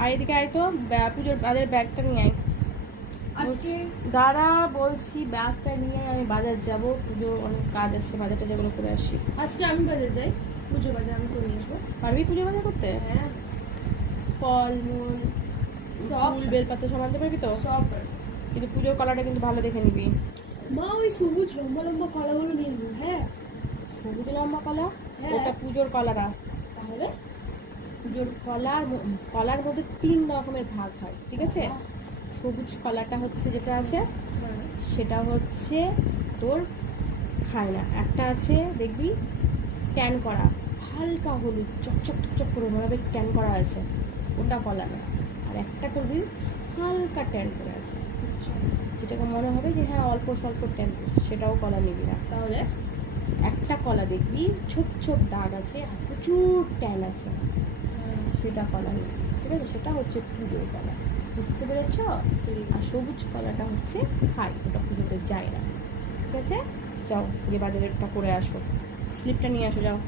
আর এদিকে আয় তো, পুজোর বাজারের ব্যাগটা নিয়ে আয়। আজকে দাঁড়া বলছি, ব্যাগটা নিয়ে আমি বাজার যাব, পুজো অনেক কাজ আছে, বাজারটা যেগুলো করে আসি। আজকে আমি বাজার যাই, পুজো বাজার আমি করে নিয়ে আসবো। পারবি পুজো বাজার করতে? হ্যাঁ, ফল মূল সব ফুল বেলপাতা সব আনতে পারবি তো? সব। কিন্তু পুজোর কলাটা কিন্তু ভালো দেখে নিবি। মা ওই সবুজ লম্বা লম্বা কলাগুলো নিয়ে নেবো। হ্যাঁ, সবুজ লম্বা কলা? হ্যাঁ। ওটা পুজোর কলাটা। তাহলে পুজোর কলার মধ্যে 3 রকমের ভাগ হয়, ঠিক আছে? সবুজ কলাটা হচ্ছে যেটা আছে, হ্যাঁ, সেটা হচ্ছে তোর খায় না। একটা আছে দেখবি ট্যান করা, হালকা হলুদ চকচক চকচক করে ওভাবে ট্যান করা আছে, ওটা কলা না। আর একটা করবি হালকা ট্যান করে আছে, আচ্ছা। যেটাকে মনে হবে যে হ্যাঁ অল্প স্বল্প ট্যান, সেটাও কলা নিবি না। তাহলে একটা কলা দেখবি ছোপ ছোপ দাগ আছে আর প্রচুর ট্যান আছে, সেটা কলা নিবি, ঠিক আছে? সেটা হচ্ছে পুজোর কলা, বুঝতে পেরেছ? আর সবুজ কলাটা হচ্ছে খাই, ওটা পুজোতে যায় না, ঠিক আছে? যাও যে বাজারেরটা করে আসো, স্লিপটা নিয়ে আসো, যাও।